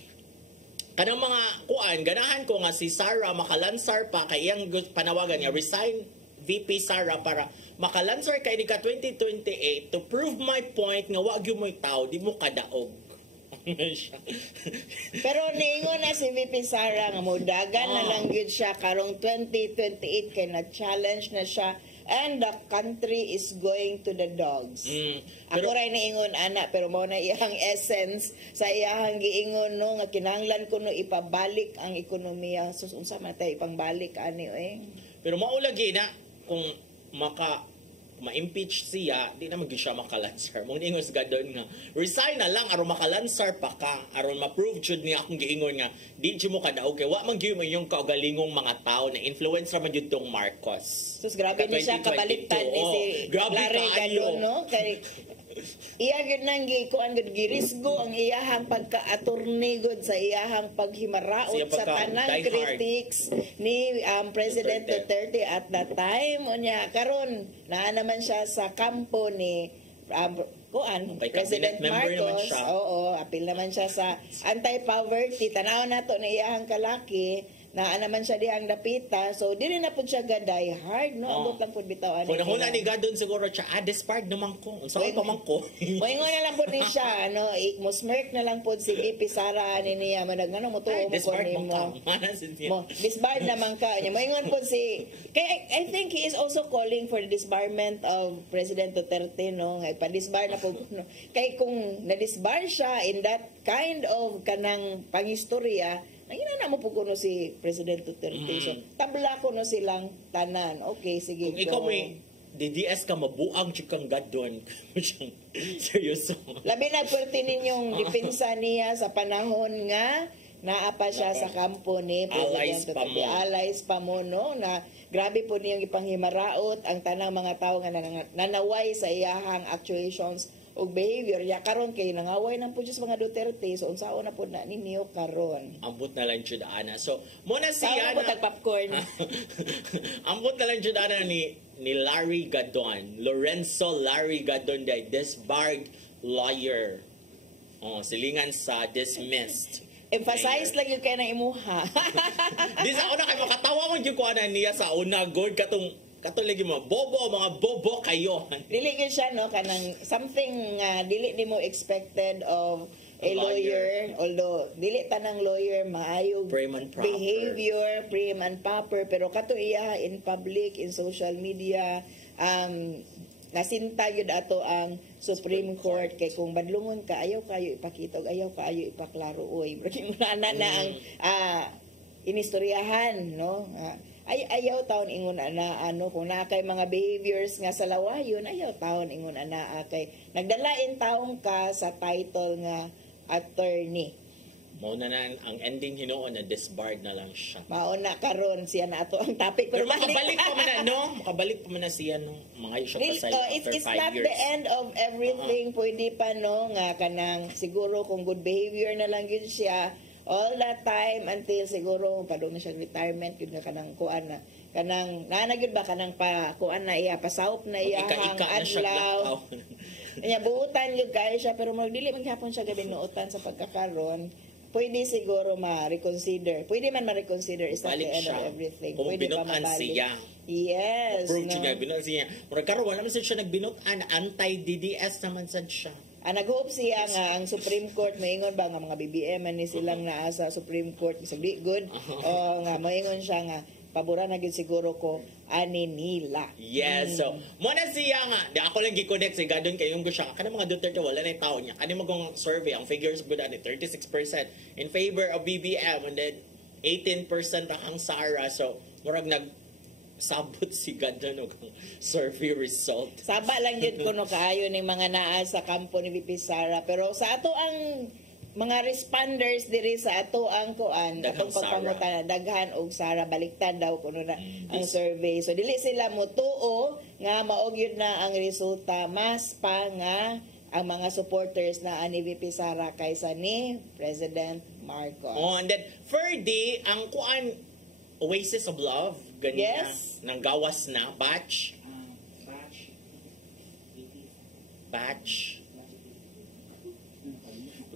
kanang mga kuan ganahan ko nga si Sara makalansar pa kay iyang panawagan niya resign VP Sara para makalansar kay ka 2028 to prove my point nga wa gyud mo tao di mo kadaog. Pero niingon na si VP Sara nga modagan na lang gyud siya karong 2028 kay na challenge na siya and the country is going to the dogs. Ako ray niingon ana pero mao na iyang essence sa iyang giingon no nga kinahanglan ko no ipabalik ang ekonomiya sus unsa man tay ipangbalik ani Pero mao lagi na kung ma-impeach siya, di naman siya makalansar. Mong ingon sa Gadon nga, resign na lang aron makalansar pa ka, aron ma-prove jud niya akong giingon nga, di jud mo kadaog kay wa man gyud mo yung kaugalingong mga tao na influence ra man jud tong Marcos. Sus grabe ni siya kabaliktad ni si Larry Gadon no kay iya gyud nang gikuan gud girisgo ang iyahang pagka-attorney gud sa iyahang paghimaraot sa tanang critics ni President Duterte at that time unya karon naa naman siya sa kampo ni Okay, President cabinet member naman Marcos, siya. oo, apil naman siya sa anti-poverty. Tanaw na to na iyahang kalaki, na naman siya dihang dapita. So, dili na po siya gaday hard, no? Ambot lang po bitaw. Kung nahula ni Gadon siguro siya, despard naman ko. Unsa ko man ko. Moingon na lang po ni siya, ano, mo-smirk na lang po si VP Sara ani niya, madag ano mo tuo mo ko Disbarred ni mo mo. ka. Mo, disbarred naman ka. Moingon po si, kaya I think he is also calling for the disbarment of President Duterte, no? Ngay pa-disbar na po. No? Kay kung na-disbar siya in that kind of kanang pangistorya, nangina na mo po kuno si President Duterte. So, tabla ko no silang tanan. Okay, sige. Kung ikaw may DDS ka, mabuang chikang Gadon. Seryoso. Labi na pwerte ninyong depensa niya sa panahon nga naapa siya sa kampo ni Allies President pa Duterte. mo. Allies pa mo, no? Na grabe po niyang ipanghimaraot ang tanang mga tao nga nanaway sa iyahang actuations og behavior. Ya karon kay nangaway nang po sa mga Duterte. So, unsaon na po na ninyo karon. Ambot na lang jud ana. So, muna Siya siya po tag-popcorn. ambot na lang jud ana ni Larry Gadon. Lorenzo Larry Gadon, the disbarred lawyer. Oh, silingan sa dismissed. Emphasize lang yung kaya ng imuha. Di sa una kay makatawa mo jud ko ana niya sa una god katong lagi mga bobo kayo. Dili gyud siya no kanang something dili nimo expected of a lawyer, although dili tanang lawyer maayog Prim and proper. behavior, prim and proper, pero kato iya in public, in social media, nasinta yun ato ang Supreme Court kay kung badlungon ka ayaw kayo ipakita ug ayaw kayo ipaklaro oy bro na ang inistoryahan no ayaw taon ingon ana ano kung naa kay mga behaviors nga sa lawayon ayaw taon ingon ana kay nagdalain taong ka sa title nga attorney. Mao na ang ending hinuon na disbarred na lang siya. Mao na karon siya na ato ang topic Pero makabalik pa man na, no? Makabalik pa man na siya nung mga siya pasal after it's 5 not years. the end of everything. Pwede pa no nga kanang siguro kung good behavior na lang yun siya all that time until siguro padung na siya retirement yun nga kanang kuan na kanang nanagid ba kanang pa kuan na iya pasawop na iya hang Ika-ika na siya adlaw. glakaw. Nya buutan gyud kay siya pero magdili maghapon siya gabi nuutan sa pagkakaron. Pwede siguro ma-reconsider. Pwede man ma-reconsider is not the Balik end siya. of everything. Kung Pwede pa binutan mabalik. siya. Yes. Approve no. siya, binutan siya. Murag karon wala man siya nagbinutan, anti-DDS naman sad siya. Nag-hope siya nga ang Supreme Court maingon ba nga mga BBM ni silang naa sa Supreme Court bisag di good o nga maingon siya nga pabura na gyud siguro ko ani nila. Yes, so muna siya nga, di ako lang gi-connect si Gadon kay yung siya. Kana mga Duterte wala na yung tao niya. Kani magong survey, ang figures good ani 36% in favor of BBM and then 18% ang Sara. So murag sabot si Gadon og survey result. Saba lang gyud kuno kaayo ning mga naa sa kampo ni VP Sara pero sa ato ang mga responders diri sa ato ang kuan Daghang atong pagpangutan daghan og Sara baliktad daw kuno na ang survey so dili sila motuo nga maog yun na ang resulta mas pa nga ang mga supporters na ani VP Sara kaysa ni President Marcos. Oh, and then Ferdy, ang kuan Oasis of Love ganina Yes. nang gawas na batch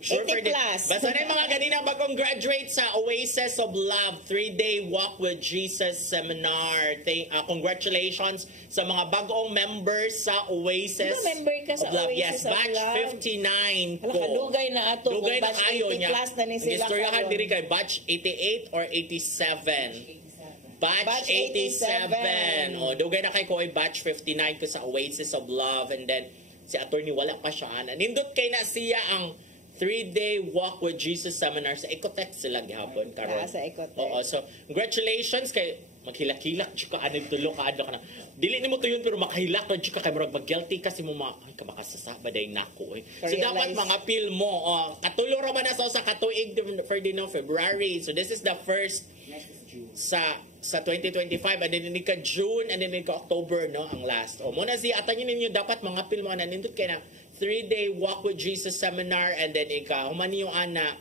Sure, 80 Ferdy. plus. Basta na yung mga ganina bagong graduate sa Oasis of Love 3-day Walk with Jesus seminar. Congratulations sa mga bagong members sa Oasis Ano member ka sa of Love. Oasis Yes, of batch Love? 59 Hala, ko. kadugay na ato. Dugay Kung na batch kayo 80 niya. plus na ni sila Istoryahan karon. diri kay batch 88 or 87. Batch 87. O, dugay na kay ko ay batch 59 ko sa Oasis of Love. And then, si attorney wala pa siya. Nindot kay na siya ang 3-day Walk with Jesus seminar sa Ecotech sila gihapon karon. Sa Ecotech. Oo, so congratulations kay maghilak-hilak jud ka anib tulo ka adto ka na. Dili nimo tuyon pero makahilak ra jud ka kay murag mag-guilty kasi mo ay ka makasasaba day nako eh. So Realize. dapat mga appeal mo katulo ra man na sa katuig for the February. So this is the first sa 2025 and then ni ka June and then ni ka October no ang last. O mo na si atanyin ninyo dapat mga appeal mo na nindot kay na 3-day Walk with Jesus seminar and then ikaw humani yung ana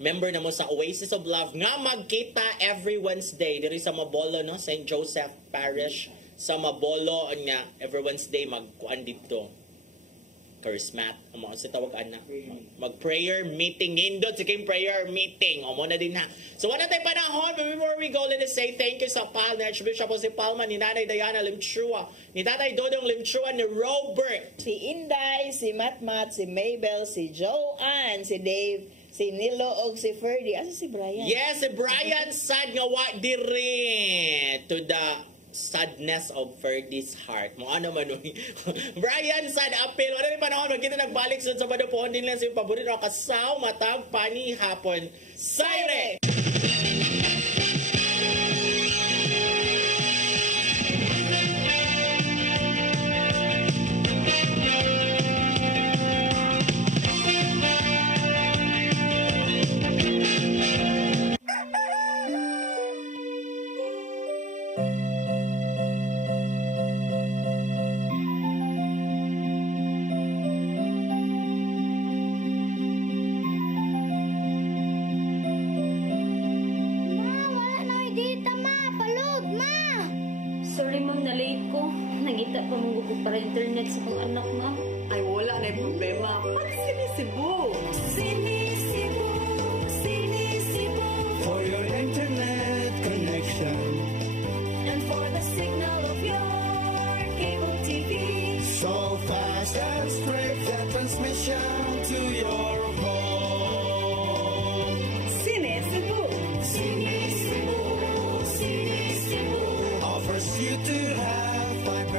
member na mo sa Oasis of Love nga magkita every Wednesday diri sa Mabolo no St. Joseph Parish sa Mabolo nga every Wednesday magkuan dito charismat, amo sa tawag ana, mag-prayer meeting, nindot sa king prayer meeting, amo na din ha. So wala tayong panahon, but before we go, let us say thank you sa PAL, ni Archbishop Jose Palma, ni Nanay Diana Limchua, ni Tatay Dodong Limchua, ni Robert, Si Inday, si Matmat, si Mabel, si Joanne, si Dave, si Nilo, o si Ferdy. Asa si Brian? yes, si Brian sad nga wa diri to the sadness of Ferdy's heart. Mo ano man uy. Brian sad appeal. Wala rin panahon magkita nagbalik sa Sabado pohon din lang sa iyong paborito kasaw matag pani hapon. Saire! Sorry ma'am, na-late ko. Nangita pa mong gusto para internet sa kong anak na. Ay, wala na yung problema. Pag sinisibo. Sinisibo, sinisibo. For your internet connection. And for the signal of your cable TV. So fast and straight the transmission to your